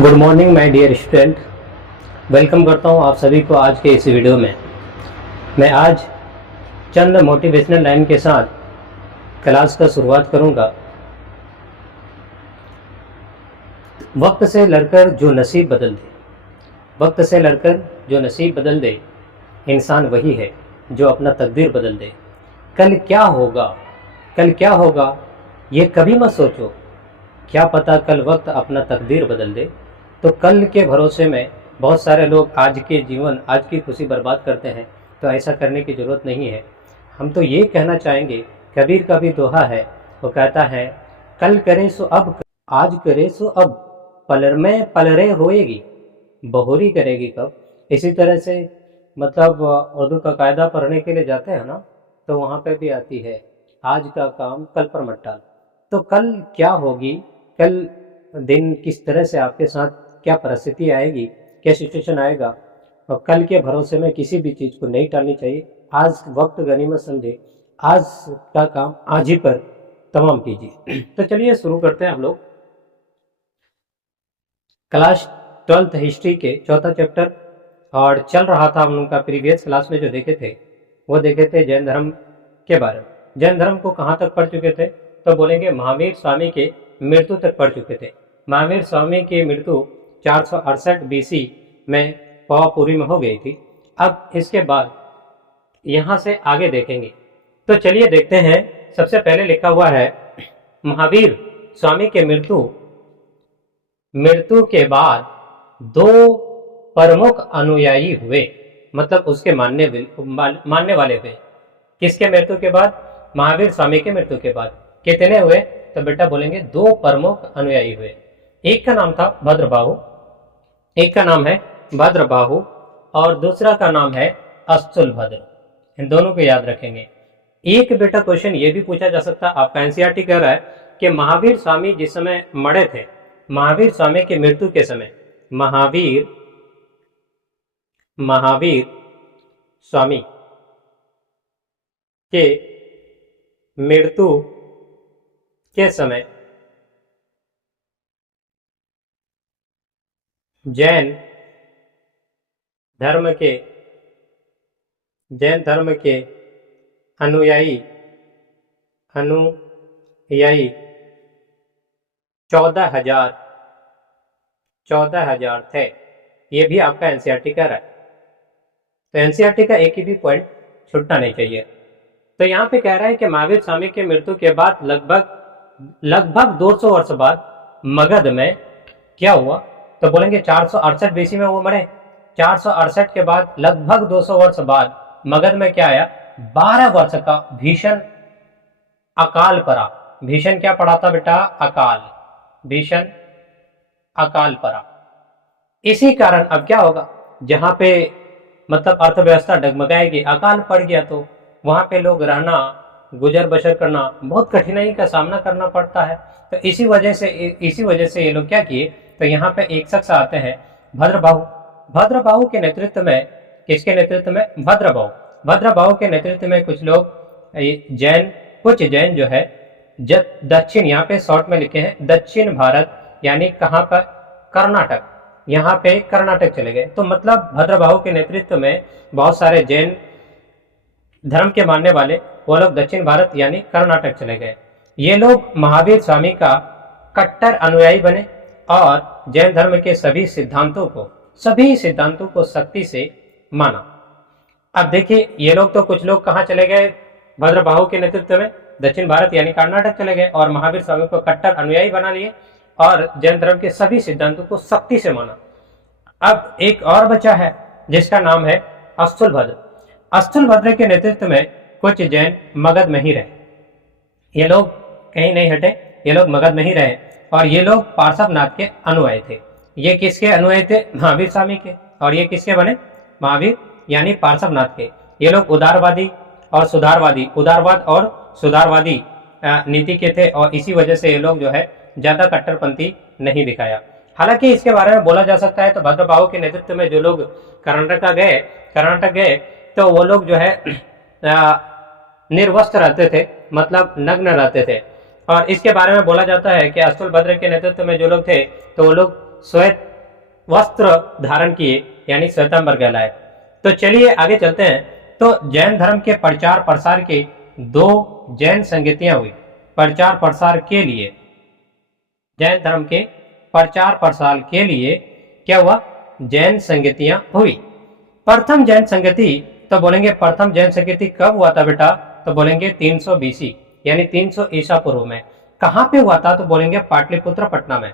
Good morning my dear student. Welcome करता हूं आप सभी को आज के इस वीडियो में। मैं आज चंद मोटिवेशनल लाइन के साथ क्लास का शुरुआत करूंगा। वक्त से लड़कर जो नसीब बदल दे, वक्त से लड़कर जो नसीब बदल दे, इंसान वही है जो अपना तकदीर बदल दे। कल क्या होगा, कल क्या होगा ये कभी मत सोचो, क्या पता कल वक्त अपना तकदीर बदल दे। तो कल के भरोसे में बहुत सारे लोग आज के जीवन, आज की खुशी बर्बाद करते हैं, तो ऐसा करने की ज़रूरत नहीं है। हम तो ये कहना चाहेंगे, कबीर का भी दोहा है, वो कहता है कल करे सो अब, आज करे सो अब, पलर में पलरे होएगी, बहोरी करेगी कब। इसी तरह से मतलब उर्दू का कायदा पढ़ने के लिए जाते हैं ना, तो वहाँ पे भी आती है आज का काम कल पर मत टाल। तो कल क्या होगी, कल दिन किस तरह से आपके साथ क्या परिस्थिति आएगी, क्या सिचुएशन आएगा, और कल के भरोसे में किसी भी चीज़ को नहीं टालनी चाहिए। आज वक्त गनीमत समझे, आज का काम आज ही पर तमाम कीजिए। तो चलिए शुरू करते हैं हम लोग क्लास 12th हिस्ट्री के चौथा चैप्टर। और चल रहा था हम लोग का प्रीवियस क्लास में जो देखे थे, वो देखे थे जैन धर्म के बारे में। जैन धर्म को कहाँ तक पढ़ चुके थे, तो बोलेंगे महावीर स्वामी के मृत्यु तक पढ़ चुके थे। महावीर स्वामी की मृत्यु 468 BC में पवापुरी में हो गई थी। अब इसके बाद यहाँ से आगे देखेंगे, तो चलिए देखते हैं। सबसे पहले लिखा हुआ है महावीर स्वामी के मृत्यु के बाद दो प्रमुख अनुयायी हुए, मतलब उसके मानने वाले हुए। किसके मृत्यु के बाद? महावीर स्वामी के मृत्यु के बाद। कितने हुए? तो बेटा बोलेंगे दो प्रमुख अनुयायी हुए। एक का नाम था भद्रबाहु, एक का नाम है भद्रबाहु और दूसरा का नाम है अस्तुलभद्र। इन दोनों को याद रखेंगे। एक बेटा क्वेश्चन ये भी पूछा जा सकता है, आपका एनसीईआरटी कह रहा है कि महावीर स्वामी जिस समय मरे थे, महावीर स्वामी के मृत्यु के समय, महावीर स्वामी के मृत्यु के समय जैन धर्म के अनुयायी 14,000 थे। ये भी आपका एनसीईआरटी कह रहा है। तो एनसीईआरटी का एक ही भी पॉइंट छूटना नहीं चाहिए। तो यहाँ पे कह रहा है कि महावीर स्वामी के मृत्यु के बाद लगभग 200 वर्ष बाद मगध में क्या हुआ, तो बोलेंगे 468 BC में वो मरे। 468 के बाद लगभग 200 वर्ष बाद मगध में क्या आया? 12 वर्ष का भीषण अकाल पड़ा। भीषण क्या पड़ा था बेटा? अकाल। भीषण अकाल पड़ा। इसी कारण अब क्या होगा, जहां पे मतलब अर्थव्यवस्था डगमगाएगी, अकाल पड़ गया तो वहां पे लोग रहना, गुजर बसर करना बहुत कठिनाई का सामना करना पड़ता है। तो इसी वजह से ये लोग क्या किए, तो यहाँ पे एक शख्स आते हैं भद्रबाहु। भद्रबाहु के नेतृत्व में, किसके नेतृत्व में? भद्रबाहु के नेतृत्व में कुछ जैन जो है दक्षिण, यहाँ पे शॉर्ट में लिखे हैं दक्षिण भारत, यानी कहाँ पर? कर्नाटक। यहाँ पे कर्नाटक चले गए। तो मतलब भद्रबाहु के नेतृत्व में बहुत सारे जैन धर्म के मानने वाले वो लोग दक्षिण भारत यानी कर्नाटक चले गए। ये लोग महावीर स्वामी का कट्टर अनुयायी बने और जैन धर्म के सभी सिद्धांतों को सख्ती से माना। अब देखिए, ये लोग तो कुछ लोग कहाँ चले गए? भद्रबाहु के नेतृत्व में दक्षिण भारत यानी कर्नाटक चले गए और महावीर स्वामी को कट्टर अनुयायी बना लिए और जैन धर्म के सभी सिद्धांतों को सख्ती से माना। अब एक और बचा है जिसका नाम है अस्तुलभद्र। अस्तुलभद्र के नेतृत्व में कुछ जैन मगध में ही रहे। ये लोग कहीं नहीं हटे, ये लोग मगध में ही रहे और ये लोग पार्श्वनाथ के अनुयायी थे। ये किसके अनुयायी थे? महावीर स्वामी के। और ये किसके बने? महावीर यानी पार्श्वनाथ के। ये लोग उदारवाद और सुधारवादी नीति के थे और इसी वजह से ये लोग जो है ज्यादा कट्टरपंथी नहीं दिखाया। हालांकि इसके बारे में बोला जा सकता है, तो भद्रबाहु के नेतृत्व में जो लोग कर्नाटक गए तो वो लोग जो है निर्वस्त्र रहते थे, मतलब नग्न रहते थे और इसके बारे में बोला जाता है कि अस्तुलभद्र के नेतृत्व में जो लोग थे तो वो लोग श्वेत वस्त्र धारण किए, यानी श्वेतांबर कहलाए। तो चलिए आगे चलते हैं। तो जैन धर्म के प्रचार प्रसार की 2 जैन संगतियां हुई। प्रचार प्रसार के लिए, जैन धर्म के प्रचार प्रसार के लिए क्या हुआ, जैन संगतियां हुई। प्रथम जैन संगति, तो बोलेंगे प्रथम जैन संगति कब हुआ था बेटा, तो बोलेंगे 300 BC यानी 300 ईसा पूर्व में। कहां पे हुआ था, तो बोलेंगे पाटलिपुत्र पटना में,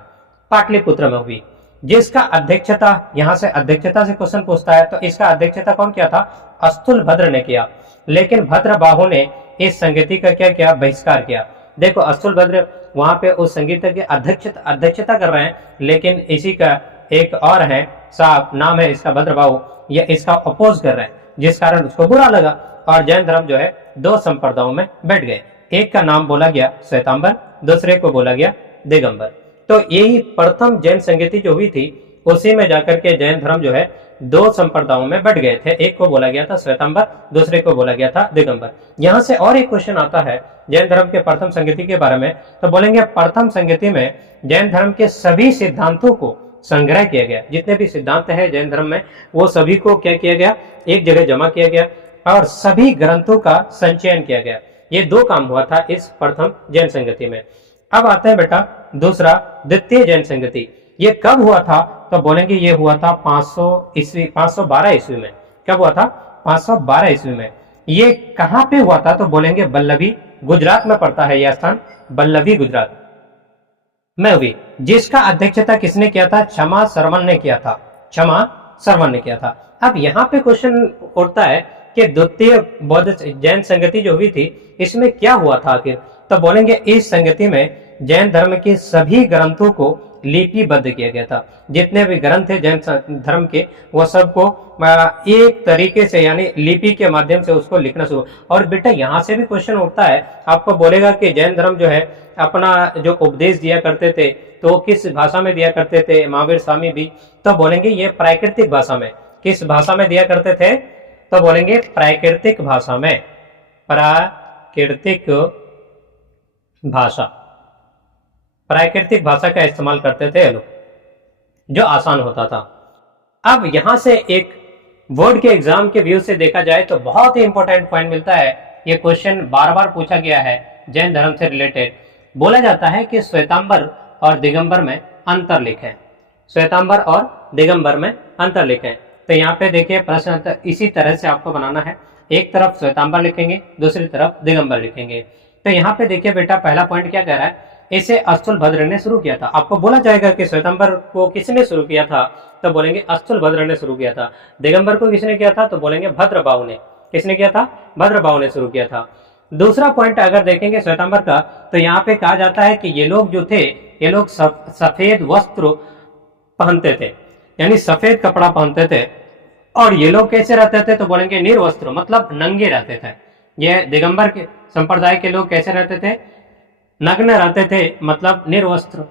पाटलिपुत्र में हुई। जिसका अध्यक्षता, यहां से अध्यक्षता से क्वेश्चन पूछता है, तो इसका अध्यक्षता कौन किया था, अस्तुलभद्र ने किया। लेकिन भद्रबाहु ने इस संगति का क्या किया, बहिष्कार किया। देखो अस्तुलभद्र वहां पे उस संगीत की अध्यक्षता कर रहे हैं, लेकिन इसी का एक और है साहब, नाम है इसका भद्रबाहु, ये इसका अपोज कर रहे हैं, जिस कारण उसको बुरा लगा और जैन धर्म जो है 2 संप्रदायों में बैठ गए। एक का नाम बोला गया श्वेतांबर, दूसरे को बोला गया दिगंबर। तो यही प्रथम जैन संगति जो हुई थी, उसी में जाकर के जैन धर्म जो है 2 संप्रदायों में बैठ गए थे। एक को बोला गया था श्वेतांबर, दूसरे को बोला गया था दिगंबर। यहां से और एक क्वेश्चन आता है जैन धर्म के प्रथम संगति के बारे में, तो बोलेंगे प्रथम संगति में जैन धर्म के सभी सिद्धांतों को संग्रह किया गया। जितने भी सिद्धांत है जैन धर्म में, वो सभी को क्या किया गया, एक जगह जमा किया गया और सभी ग्रंथों का संचयन किया गया। ये 2 काम हुआ था इस प्रथम जैन संगति में। अब आते हैं बेटा दूसरा, द्वितीय जैन संगति। ये कब हुआ था, तो बोलेंगे ये हुआ था 512 ईस्वी में। कब हुआ था, 512 ईस्वी में। ये कहां पे हुआ था, तो बोलेंगे बल्लभी, गुजरात में पड़ता है यह स्थान, बल्लभी गुजरात में हुई। जिसका अध्यक्षता किसने किया था, क्षमा सरवन ने किया था, क्षमा सरवन ने किया था। अब यहाँ पे क्वेश्चन उठता है कि द्वितीय बौद्ध जैन संगति जो हुई थी, इसमें क्या हुआ था आखिर, तो बोलेंगे इस संगति में जैन धर्म के सभी ग्रंथों को लिपिबद्ध किया गया था। जितने भी ग्रंथ थे जैन धर्म के, वो सबको एक तरीके से यानी लिपि के माध्यम से उसको लिखना शुरू। और बेटा यहाँ से भी क्वेश्चन उठता है, आपको बोलेगा कि जैन धर्म जो है अपना जो उपदेश दिया करते थे तो किस भाषा में दिया करते थे, महावीर स्वामी भी, तो बोलेंगे ये प्राकृतिक भाषा में। किस भाषा में दिया करते थे, तो बोलेंगे प्राकृतिक भाषा में, प्राकृतिक भाषा, प्राकृतिक भाषा का इस्तेमाल करते थे लोग, जो आसान होता था। अब यहां से एक बोर्ड के एग्जाम के व्यू से देखा जाए तो बहुत ही इंपॉर्टेंट पॉइंट मिलता है। ये क्वेश्चन बार बार पूछा गया है जैन धर्म से रिलेटेड। बोला जाता है कि श्वेतांबर और दिगंबर में अंतर लिखें, श्वेतांबर और दिगंबर में अंतर लिखें। तो यहाँ पे देखिए प्रश्न इसी तरह से आपको बनाना है, एक तरफ श्वेतांबर लिखेंगे, दूसरी तरफ दिगंबर लिखेंगे। तो यहाँ पे देखिए बेटा पहला पॉइंट क्या कह रहा है, इसे अस्तुलभद्र ने शुरू किया था। आपको बोला जाएगा कि श्वेतांबर को किसने शुरू किया था, तो बोलेंगे अस्तुलभद्र ने शुरू किया था। दिगंबर को किसने किया था, तो बोलेंगे भद्रबाहु ने। किसने किया था, भद्रबाहु ने शुरू किया था। दूसरा पॉइंट अगर देखेंगे श्वेतांबर का, तो यहाँ पे कहा जाता है कि ये लोग जो थे, ये लोग सफेद वस्त्र पहनते थे, यानी सफेद कपड़ा पहनते थे। और ये लोग कैसे रहते थे, तो बोलेंगे निर्वस्त्र, मतलब नंगे रहते थे। ये दिगंबर के संप्रदाय के लोग कैसे रहते थे, नग्न रहते थे, मतलब निर्वस्त्र,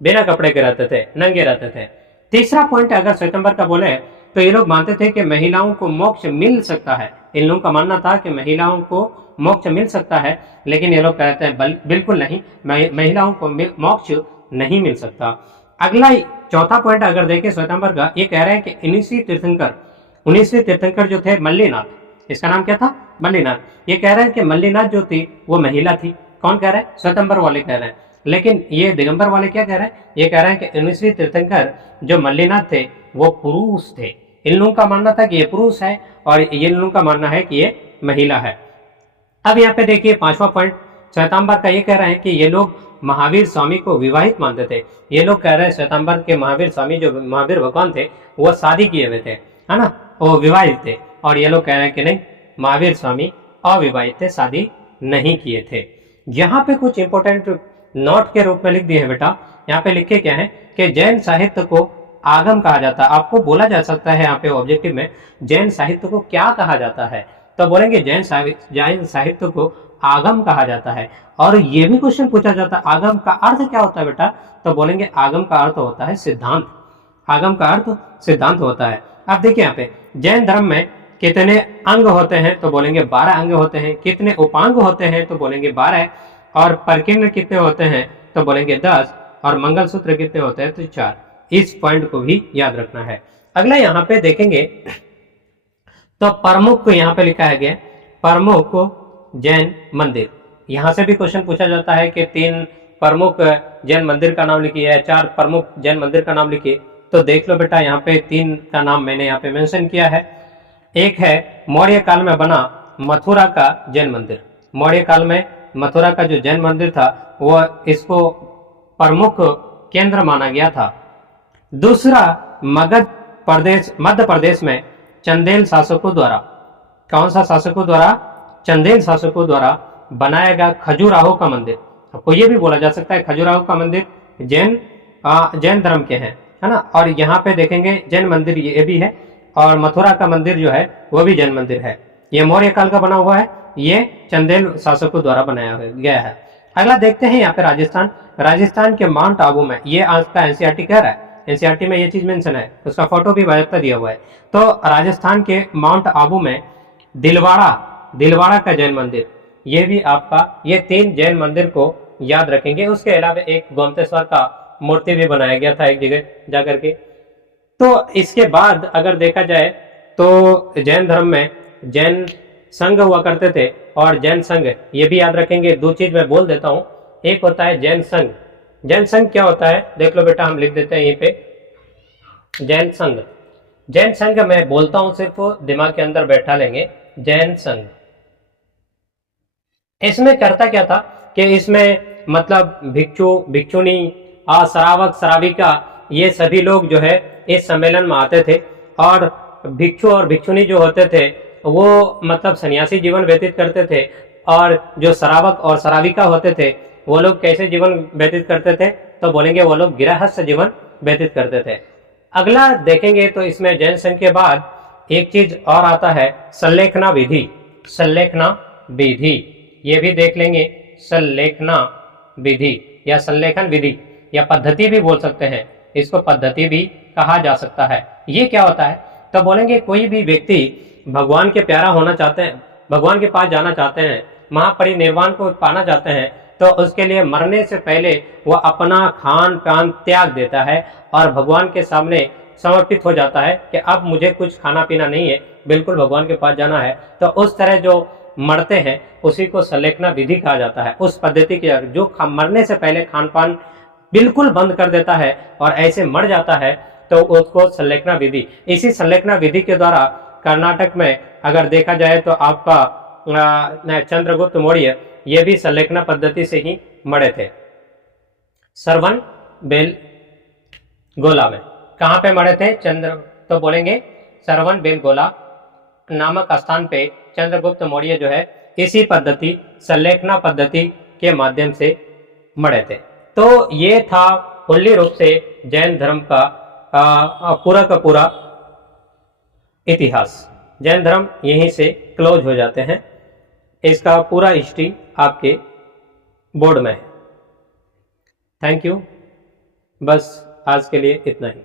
बिना कपड़े के रहते थे, नंगे रहते थे। तीसरा पॉइंट अगर श्वेतांबर का बोले, तो ये लोग मानते थे कि महिलाओं को मोक्ष मिल सकता है। इन लोगों का मानना था कि महिलाओं को मोक्ष मिल सकता है, लेकिन ये लोग कहते हैं बिल्कुल नहीं, महिलाओं को मोक्ष नहीं मिल सकता। अगला चौथा पॉइंट अगर देखें श्वेतांबर का, ये कह रहे हैं कि 19वीं तीर्थंकर जो थे मल्लीनाथ, इसका नाम क्या था, मल्लीनाथ। ये कह रहे हैं कि मल्लीनाथ जो थी वो महिला थी। कौन कह रहे हैं, श्वेतांबर वाले कह रहे हैं। लेकिन ये दिगंबर वाले क्या कह रहे हैं, ये कह रहे हैं कि 19वीं तीर्थंकर जो मल्लीनाथ थे वो पुरुष थे। इन लोगों का मानना था कि ये पुरुष है और ये लोगों का मानना है कि ये महिला है। अब यहाँ पे देखिए पांचवा पॉइंट श्वेतांबर का, ये कह रहे हैं कि ये लोग महावीर स्वामी को विवाहित मानते थे। ये लोग कह रहे हैं श्वेतांबर के महावीर स्वामी जो महावीर भगवान थे वो शादी किए हुए थे, है ना, वो विवाहित थे। और ये लोग कह रहे हैं कि नहीं, महावीर स्वामी अविवाहित थे, शादी नहीं किए थे। यहाँ पे कुछ इंपॉर्टेंट नोट के रूप में लिख दिए हैं बेटा। यहाँ पे लिखे क्या है कि जैन साहित्य को आगम कहा जाता है। आपको बोला जा सकता है यहाँ पे ऑब्जेक्टिव में जैन साहित्य को क्या कहा जाता है, तो बोलेंगे जैन साहित्य को आगम कहा जाता है। और ये भी क्वेश्चन पूछा जाता है आगम का अर्थ क्या होता है बेटा, तो बोलेंगे आगम का अर्थ होता है सिद्धांत। आगम का अर्थ सिद्धांत होता है। अब देखिए यहाँ पे जैन धर्म में कितने अंग होते हैं, तो बोलेंगे 12 अंग होते हैं। कितने उपांग होते हैं, तो बोलेंगे 12। और परकीर्णन कितने होते हैं तो बोलेंगे 10, और मंगलसूत्र कितने होते हैं तो 4। इस पॉइंट को भी याद रखना है। अगला यहाँ पे देखेंगे तो प्रमुख को यहाँ पे लिखा है गया प्रमुख जैन मंदिर। यहाँ से भी क्वेश्चन पूछा जाता है कि 3 प्रमुख जैन मंदिर का नाम लिखिए, 4 प्रमुख जैन मंदिर का नाम लिखिए। तो देख लो बेटा, यहाँ पे 3 का नाम मैंने यहाँ पे मेंशन किया है। एक है मौर्य काल में बना मथुरा का जैन मंदिर। मौर्य काल में मथुरा का जो जैन मंदिर था वो इसको प्रमुख केंद्र माना गया था। दूसरा मध्य प्रदेश में चंदेल शासकों द्वारा, कौन सा शासकों द्वारा? चंदेल शासकों द्वारा बनाया गया खजुराहो का मंदिर। आपको ये भी बोला जा सकता है खजुराहो का मंदिर जैन धर्म के हैं, है ना। और यहाँ पे देखेंगे जैन मंदिर ये भी है, और मथुरा का मंदिर जो है वो भी जैन मंदिर है। ये मौर्य काल का बना हुआ है, ये चंदेल शासकों द्वारा बनाया गया है। अगला देखते हैं यहाँ पे राजस्थान के माउंट आबू में, ये आज का एनसीईआरटी कह रहा है, एनसीईआरटी में ये चीज मेंशन है, उसका फोटो भी बायोडा दिया हुआ है। तो राजस्थान के माउंट आबू में दिलवाड़ा का जैन मंदिर, ये भी आपका, ये 3 जैन मंदिर को याद रखेंगे। उसके अलावा एक गोमतेश्वर का मूर्ति भी बनाया गया था एक जगह जाकर के। तो इसके बाद अगर देखा जाए तो जैन धर्म में जैन संघ हुआ करते थे, और जैन संघ ये भी याद रखेंगे। 2 चीज मैं बोल देता हूं, एक होता है जैन संघ। जैन संघ क्या होता है देख लो बेटा, हम लिख देते हैं यहीं पे जैन संघ। जैन संघ मैं बोलता हूं, सिर्फ दिमाग के अंदर बैठा लेंगे, जैन संघ। इसमें करता क्या था कि इसमें मतलब भिक्षु भिक्षुनी श्रावक श्राविका ये सभी लोग जो है इस सम्मेलन में आते थे, और भिक्षु और भिक्षुनी जो होते थे वो मतलब सन्यासी जीवन व्यतीत करते थे, और जो श्रावक और श्राविका होते थे वो लोग कैसे जीवन व्यतीत करते थे तो बोलेंगे वो लोग गृहस्थ जीवन व्यतीत करते थे। अगला देखेंगे तो इसमें जैन संघ के बाद एक चीज और आता है संलेखना विधि। संलेखना विधि ये भी देख लेंगे, संलेखना विधि या संलेखन विधि या पद्धति भी बोल सकते हैं, इसको पद्धति भी कहा जा सकता है। ये क्या होता है तो बोलेंगे कोई भी व्यक्ति भगवान के प्यारा होना चाहते हैं, भगवान के पास जाना चाहते हैं, महापरिनिर्वाण को पाना चाहते हैं, तो उसके लिए मरने से पहले वह अपना खान पान त्याग देता है और भगवान के सामने समर्पित हो जाता है कि अब मुझे कुछ खाना पीना नहीं है, बिल्कुल भगवान के पास जाना है। तो उस तरह जो मरते हैं उसी को संलेखना विधि कहा जाता है। उस पद्धति के जो मरने से पहले खान पान बिल्कुल बंद कर देता है और ऐसे मर जाता है तो उसको संलेखना विधि। इसी संलेखना विधि के द्वारा कर्नाटक में अगर देखा जाए तो आपका चंद्रगुप्त मौर्य ये भी संलेखना पद्धति से ही मरे थे। सरवन बेलगोला में कहाँ पे मरे थे तो बोलेंगे सरवन बेलगोला नामक स्थान पे चंद्रगुप्त मौर्य जो है इसी पद्धति संलेखना पद्धति के माध्यम से मरे थे। तो ये था फुल्ली रूप से जैन धर्म का पूरा इतिहास। जैन धर्म यहीं से क्लोज हो जाते हैं, इसका पूरा हिस्ट्री आपके बोर्ड में है। थैंक यू, बस आज के लिए इतना ही।